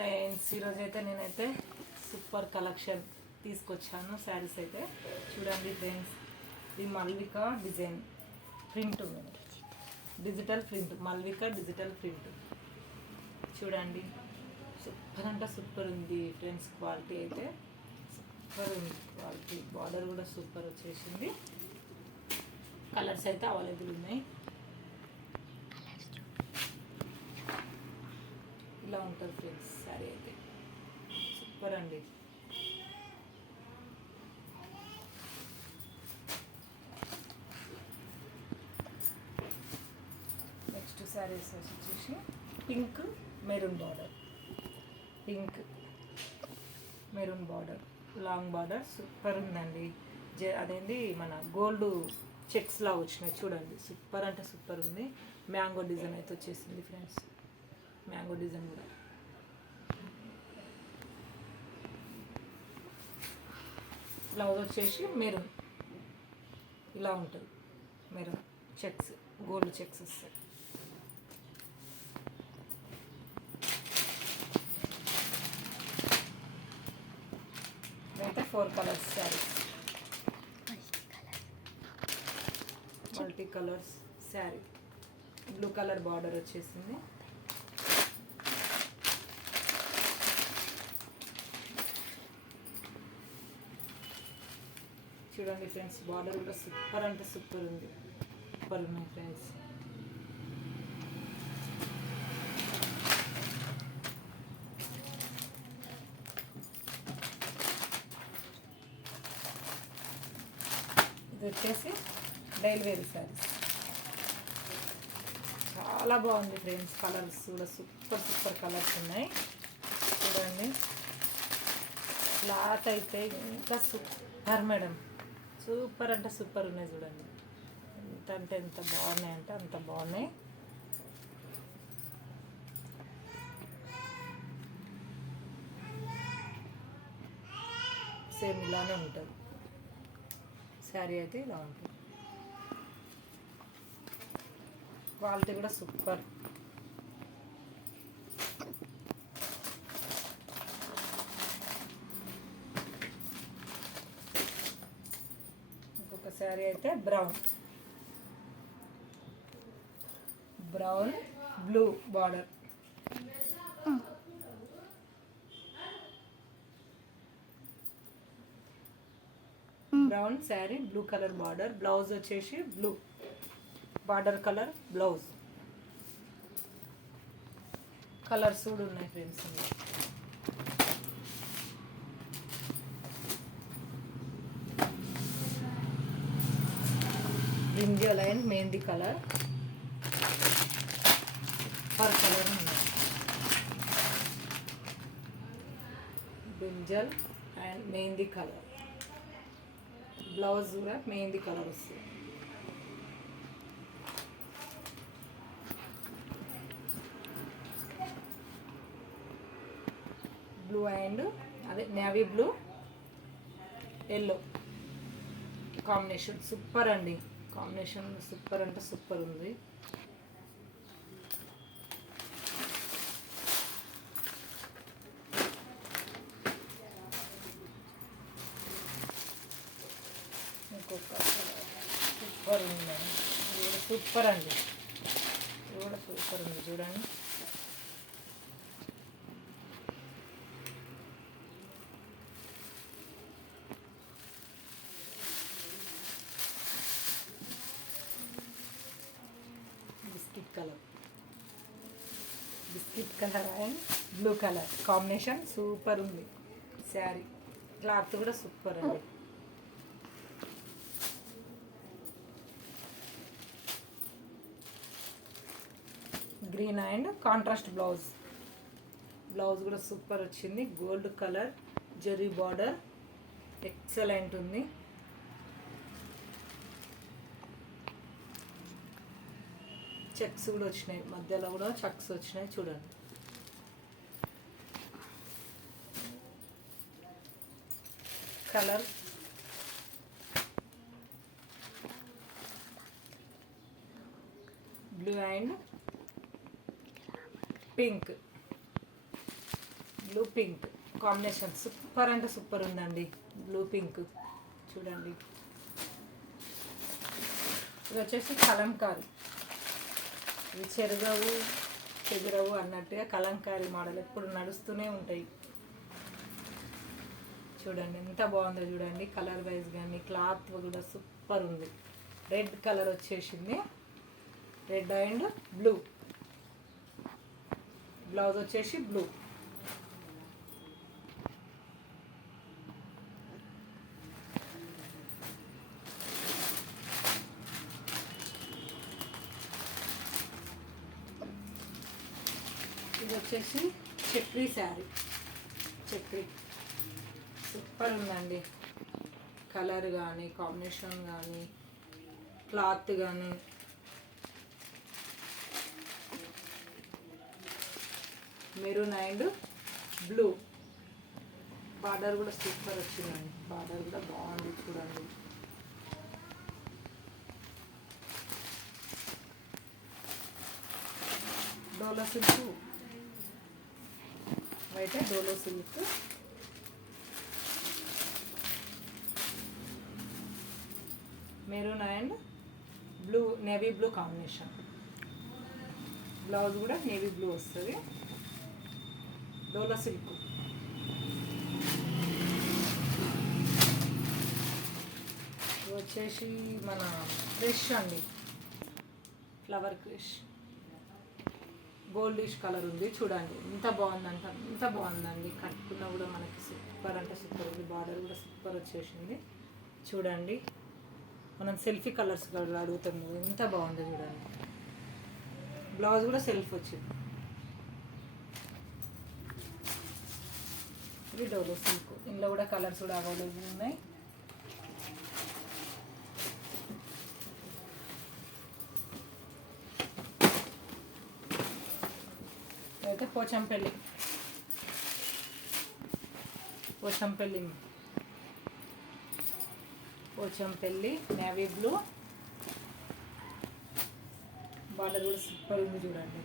Friends ఈరోజైతే నేనైతే super collection తీసుకొచ్చాను శారీస్ అయితే చూడండి ఫ్రెండ్స్. ఇది Malvika design print digital print, Malvika digital print చూడండి. సూపర్ అంటే సూపర్ ఉంది ఫ్రెండ్స్. క్వాలిటీ అయితే సూపర్ ఉంది, క్వాలిటీ బార్డర్ కూడా సూపర్ వచ్చేసింది. కలర్స్ అయితే అవైలబుల్ ఉన్నాయి. ఇలా ఉంటుంది ఫ్రెండ్స్ సారీ అయితే సూపర్ అండి. నెక్స్ట్ శారీస్ వచ్చేసి pink maroon border, pink maroon border, long border super ఉందండి. అదేంటి మన గోల్డ్ చెక్స్లా వచ్చినాయి చూడండి. సూపర్ అంటే సూపర్ ఉంది. మ్యాంగో డిజైన్ అయితే వచ్చేసింది ఫ్రెండ్స్. మ్యాంగో డిజైన్ కూడా బ్లౌజ్ వచ్చేసి మెరూన్ ఇలా ఉంటుంది. మెరూన్ చెక్స్, గోల్డ్ చెక్స్ వస్తాయి. అయితే 4 colours saris, multi colours sari. Blue colour border వచ్చేసింది. చూడండి ఫ్రెండ్స్, బార్డర్ కూడా సూపర్ అంటే సూపర్ ఉంది. సూపర్ ఉన్నాయి ఫ్రెండ్స్. ఇది వచ్చేసి డైలీ వేర్ శారీస్. చాలా బాగుంది ఫ్రెండ్స్. కలర్స్ కూడా సూపర్ సూపర్ కలర్స్ ఉన్నాయి చూడండి. క్లాత్ అయితే ఇంకా సూపర్ మేడం, సూపర్ అంటే సూపర్ ఉన్నాయి చూడండి. ఎంత అంటే ఎంత బాగున్నాయి అంటే అంత బాగున్నాయి. సేమ్ ఇలానే ఉంటుంది శారీ అయితే, ఇలా ఉంటుంది. క్వాలిటీ కూడా సూపర్. ఇంకొక శారీ అయితే brown blue border, brown sari, blue colour border. Blouse వచ్చేసి blue border colour blouse. Colours కూడా ఉన్నాయి friends. Brinjal and mehndi colour, పర్ కలర్ ఉన్నాయి. Brinjal and mehndi colour. Blouse కూడా మెహందీ కలర్ వస్తుంది. బ్లూ అండ్ అదే navy blue yellow combination super అండి. కాంబినేషన్ సూపర్ అంటే సూపర్ ఉంది. ఇంకొక సూపర్ ఉంది, ఇది కూడా సూపర్ అండి. ఇది కూడా సూపర్ ఉంది చూడండి. Biscuit colour and blue colour combination super ఉంది శారీ. క్లాత్ కూడా సూపర్ అండి. Green and contrast blouse. Blouse కూడా సూపర్ వచ్చింది. Gold colour zari border excellent ఉంది. చెక్స్ కూడా వచ్చినాయి, మధ్యలో కూడా చెక్స్ వచ్చినాయి చూడండి. Colour blue and pink blue pink combination super అంటే సూపర్ ఉందండి. బ్లూ పింక్ చూడండి. ఇది వచ్చేసి కలంకారీ, ఇవి చెరగవు చెగురవు అన్నట్టుగా కలంకారీ మోడల్ ఎప్పుడు నడుస్తూనే ఉంటాయి. చూడండి ఎంత బాగుందో చూడండి. కలర్ వైజ్ కానీ క్లాత్ కూడా సూపర్ ఉంది. రెడ్ కలర్ వచ్చేసింది, రెడ్ అండ్ బ్లూ. బ్లౌజ్ వచ్చేసి బ్లూ. ఇది వచ్చేసి చక్రీ శారీ, చక్రీ సూపర్ ఉందండి. కలర్ కానీ కాంబినేషన్ కానీ క్లాత్ కానీ మెరూన్ అండ్ బ్లూ. బార్డర్ కూడా సూపర్ వచ్చిందండి, బార్డర్ కూడా బాగుంది చూడండి. Dolo silk white, Dolo silk maroon and blue, navy blue combination. Blouse కూడా నేవీ బ్లూ వస్తుంది. డోలో సిల్క్ వచ్చేసి మన క్రిష్ అండి, ఫ్లవర్ క్రిష్ గోల్డిష్ కలర్ ఉంది చూడండి. ఎంత బాగుందంట, ఎంత బాగుందండి. కట్టుకున్నా కూడా మనకి సూపర్ అంటే సూపర్ ఉంది. బార్డర్ కూడా సూపర్ వచ్చేసింది చూడండి. మనం సెల్ఫీ కలర్స్ అడుగుతాం కదా, ఎంత బాగుందో చూడండి. బ్లౌజ్ కూడా సెల్ఫ్ వచ్చింది. ఇది డోలో సిల్క్, ఇందులో కూడా కలర్స్ కూడా అవైలబుల్ ఉన్నాయి. అయితే Pochampally, Pochampally Pochampally navy blue. Border కూడా సూపర్ ఉంది చూడండి.